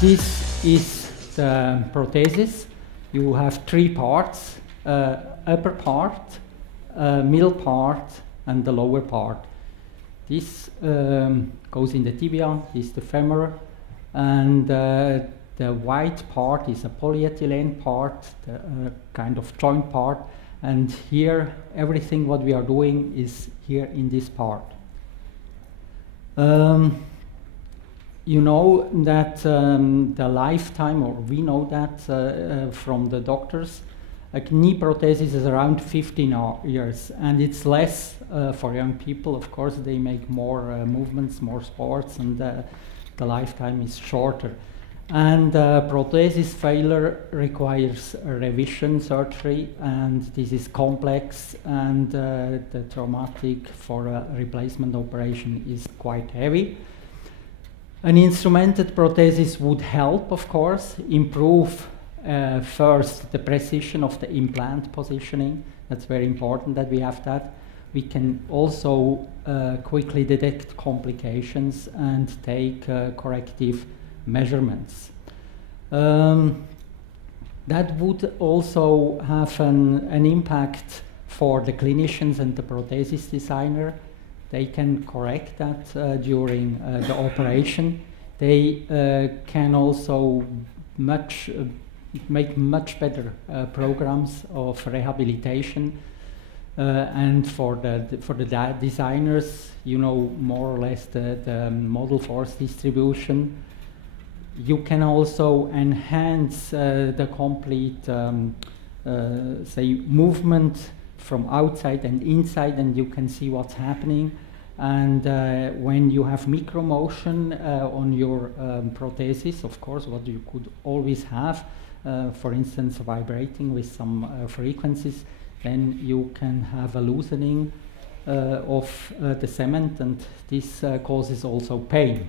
This is the prosthesis. You have three parts, upper part, middle part, and the lower part. This goes in the tibia, this is the femur, and the white part is a polyethylene part, the kind of joint part, and here everything what we are doing is here in this part. You know that the lifetime, or we know that from the doctors, a knee prosthesis is around 15 years, and it's less for young people. Of course, they make more movements, more sports, and the lifetime is shorter. And prosthesis failure requires a revision surgery, and this is complex, and the traumatic for a replacement operation is quite heavy. An instrumented prosthesis would help, of course, improve first the precision of the implant positioning. That's very important that we have that. We can also quickly detect complications and take corrective measurements. That would also have an impact for the clinicians and the prosthesis designer. They can correct that during the operation. They can also make much better programs of rehabilitation. And for the designers, you know more or less the model force distribution. You can also enhance the complete, say, movement from outside and inside, and you can see what's happening. And when you have micro motion on your prosthesis, of course, what you could always have, for instance, vibrating with some frequencies, then you can have a loosening of the cement, and this causes also pain.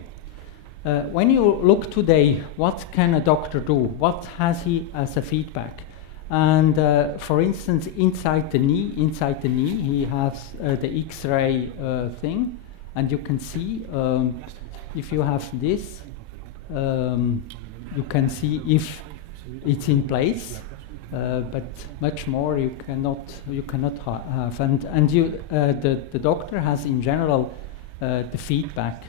When you look today, what can a doctor do? What has he as a feedback? And for instance, inside the knee, he has the X-ray thing, and you can see if you have this, you can see if it's in place, but much more you cannot have. And the doctor has in general the feedback.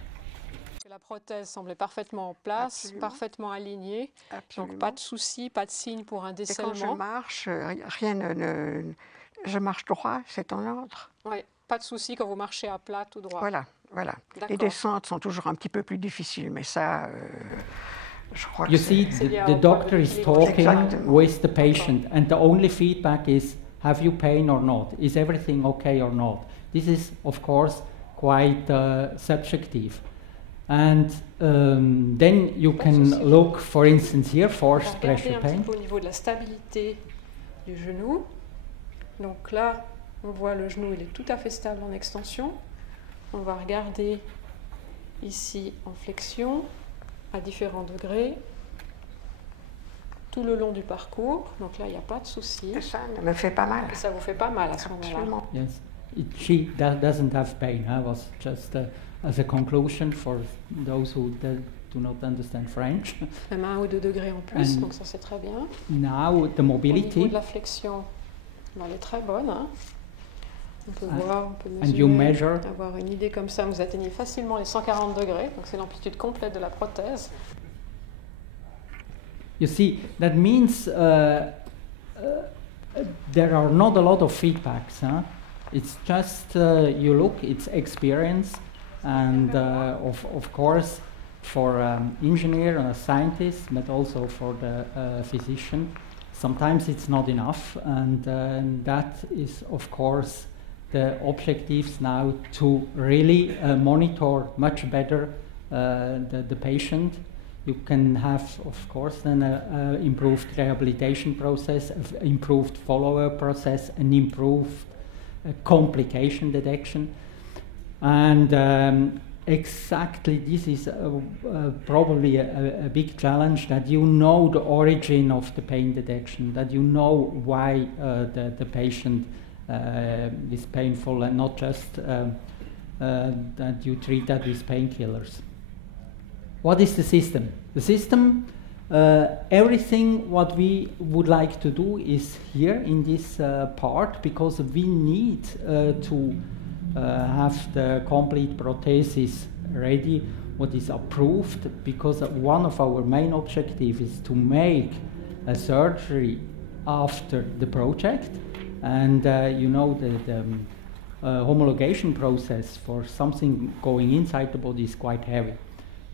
La prothèse semblait parfaitement en place, absolument, parfaitement alignée, absolument. Donc pas de souci, pas de signe pour un décellement. Et quand je marche, je marche droit, c'est en ordre. Oui, pas de souci quand vous marchez à plat, tout droit. Voilà, voilà. Les descentes sont toujours un petit peu plus difficiles, mais ça, je crois que you see, the doctor is talking with the patient, and the only feedback is, have you pain or not? Is everything okay or not? This is, of course, quite subjective. And then you can look, for instance, here, force pressure pain. Au niveau de la stabilité du genou. Donc là, on voit le genou, il est tout à fait stable en extension. On va regarder ici en flexion, à différents degrés, tout le long du parcours. Donc là, il n'y a pas de souci. Ça ne me fait pas mal. Et ça vous fait pas mal à ce moment-là. Yes, she doesn't have pain. I was just as a conclusion for those who do not understand French. Même 1 ou 2 degrés en plus, donc ça c'est très bien. Now the mobility. Au niveau de la flexion, elle est très bonne. Hein. On peut voir, on peut mesurer, avoir une idée comme ça. Vous atteignez facilement les 140 degrés, donc c'est l'amplitude complète de la prothèse. You see, that means there are not a lot of feedbacks. Huh? It's just you look, it's experience. And of course, for an engineer and a scientist, but also for the physician, sometimes it's not enough. And that is, of course, the objectives now to really monitor much better the patient. You can have, of course, then an improved rehabilitation process, improved follow-up process, an improved complication detection. And exactly this is probably a big challenge, that you know the origin of the pain detection, that you know why the patient is painful, and not just that you treat that with painkillers. what is the system? The system, everything what we would like to do is here in this part, because we need to have the complete prosthesis ready, what is approved, because one of our main objectives is to make a surgery after the project. And you know, the homologation process for something going inside the body is quite heavy.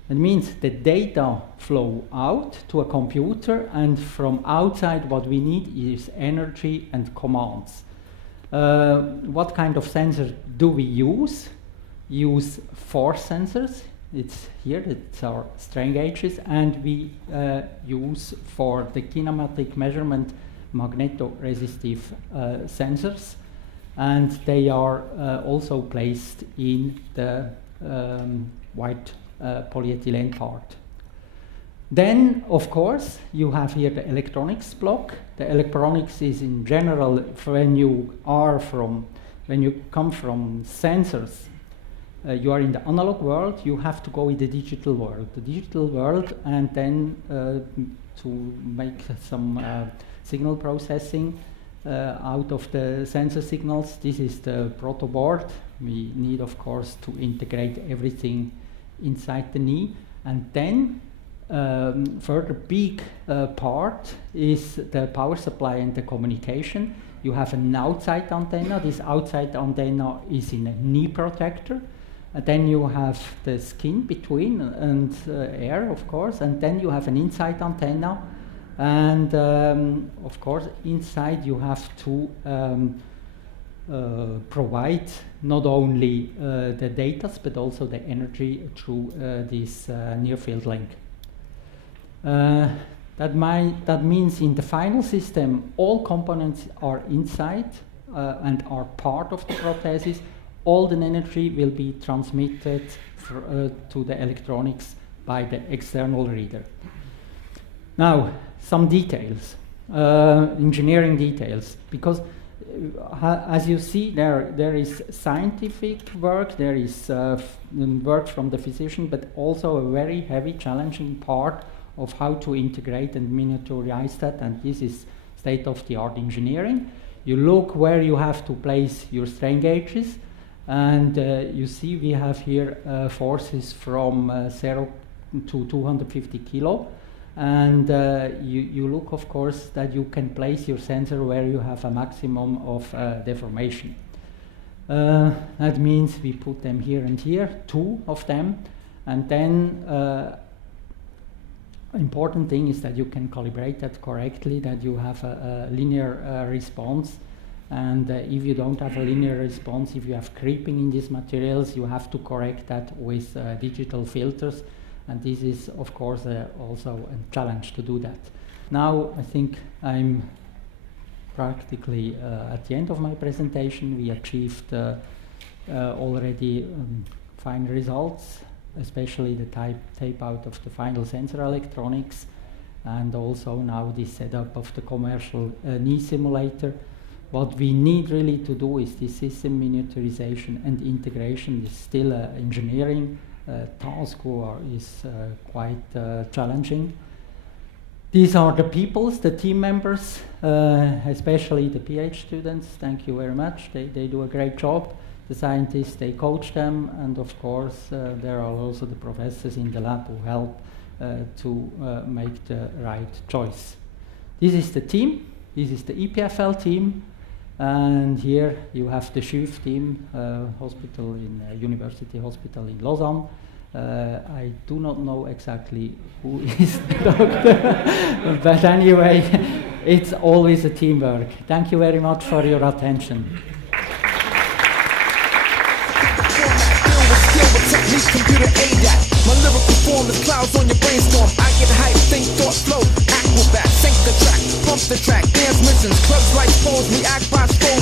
It means the data flow out to a computer, and from outside what we need is energy and commands. What kind of sensor do we use? Use force sensors. It's here, it's our strain gauges, and we use for the kinematic measurement magnetoresistive sensors, and they are also placed in the white polyethylene part. Then, of course, you have here the electronics block. The electronics is in general, when you come from sensors, you are in the analog world, you have to go in the digital world. The digital world, and then to make some signal processing out of the sensor signals. This is the proto board. We need, of course, to integrate everything inside the knee. And then further big part is the power supply and the communication. You have an outside antenna. This outside antenna is in a knee protector. And then you have the skin between and air, of course. And then you have an inside antenna. And of course, inside you have to provide not only the data, but also the energy through this near field link. That means in the final system, all components are inside and are part of the prosthesis. All the energy will be transmitted to the electronics by the external reader. Now, some details, engineering details, because as you see, there is scientific work, there is work from the physician, but also a very heavy, challenging part of how to integrate and miniaturize that, and this is state-of-the-art engineering. You look where you have to place your strain gauges, and you see we have here forces from 0 to 250 kilo. And you look, of course, that you can place your sensor where you have a maximum of deformation. That means we put them here and here, 2 of them. And then important thing is that you can calibrate that correctly, that you have a linear response. And if you don't have a linear response, if you have creeping in these materials, you have to correct that with digital filters. And this is, of course, also a challenge to do that. Now, I think I'm practically at the end of my presentation. We achieved already fine results, especially the tape out of the final sensor electronics, and also now the setup of the commercial knee simulator. What we need really to do is this system miniaturization and integration is still engineering task is quite challenging. These are the peoples, the team members, especially the PhD students. Thank you very much. They do a great job. The scientists, they coach them, and of course there are also the professors in the lab who help to make the right choice. This is the team. This is the EPFL team. And here you have the CHUV team, hospital in University Hospital in Lausanne. I do not know exactly who is the doctor, but anyway, it's always a teamwork. Thank you very much for your attention. Computer ADAT. My lyrical form is clouds on your brainstorm. I get hype, think, thought, flow, acrobat, sync the track, pump the track, dance missions, clubs like foes, react by scroll.